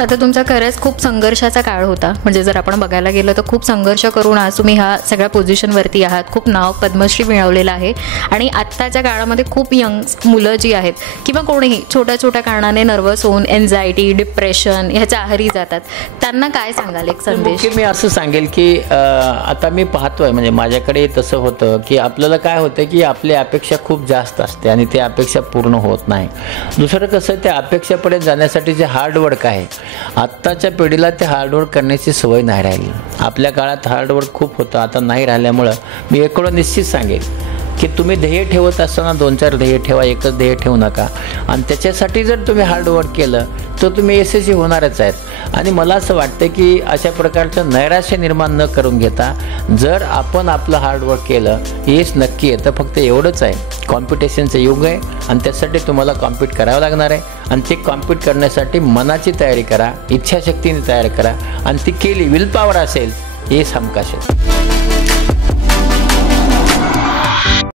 आता तुमचा खरंच खूप संघर्षाचा काळ होता. म्हणजे जर आपण बघायला गेलं तर खूप संघर्ष करून आज तुम्ही ह्या सगळ्या पोझिशनवरती आहात. खूप नाव पद्मश्री मिळवलेलं आहे. आणि आत्ताच्या काळामध्ये खूप यंग मुलं जी आहेत किंवा कोणीही छोट्या छोट्या कारणाने नर्वस होऊन एन्झायटी, डिप्रेशन ह्याच्या आहारी जातात, त्यांना काय सांगाल एक संदेश? मी असं सांगेल की आता मी पाहतोय, म्हणजे माझ्याकडे तसं होतं की आपल्याला काय होतं की आपली अपेक्षा खूप जास्त असते आणि ती अपेक्षा पूर्ण होत नाही. दुसरं कसं, त्या अपेक्षेपर्यंत जाण्यासाठी जे हार्डवर्क आहे, आत्ताच्या पिढीला ते हार्डवर्क करण्याची सवय नाही राहिली. आपल्या काळात हार्डवर्क खूप होतं, आता नाही राहिल्यामुळं मी एवढं निश्चित सांगेल की तुम्ही ध्येय ठेवत असताना 2-4 ध्येय ठेवा, एकच ध्येय ठेवू नका. आणि त्याच्यासाठी जर तुम्ही हार्डवर्क केलं तर तुम्ही यशस्वी होणारच आहेत. आणि मला असं वाटतं की अशा प्रकारचं नैराश्य निर्माण न करून घेता जर आपण आपलं हार्डवर्क केलं, यश नक्की येतं. फक्त एवढंच आहे, कॉम्पिटिशनचं युग आहे आणि त्यासाठी तुम्हाला कॉम्पीट करावं लागणार आहे. आणि ते कॉम्पीट करण्यासाठी मनाची तयारी करा, इच्छाशक्तीने तयारी करा आणि ती केली, विल पॉवर असेल, हे हमखास आहे.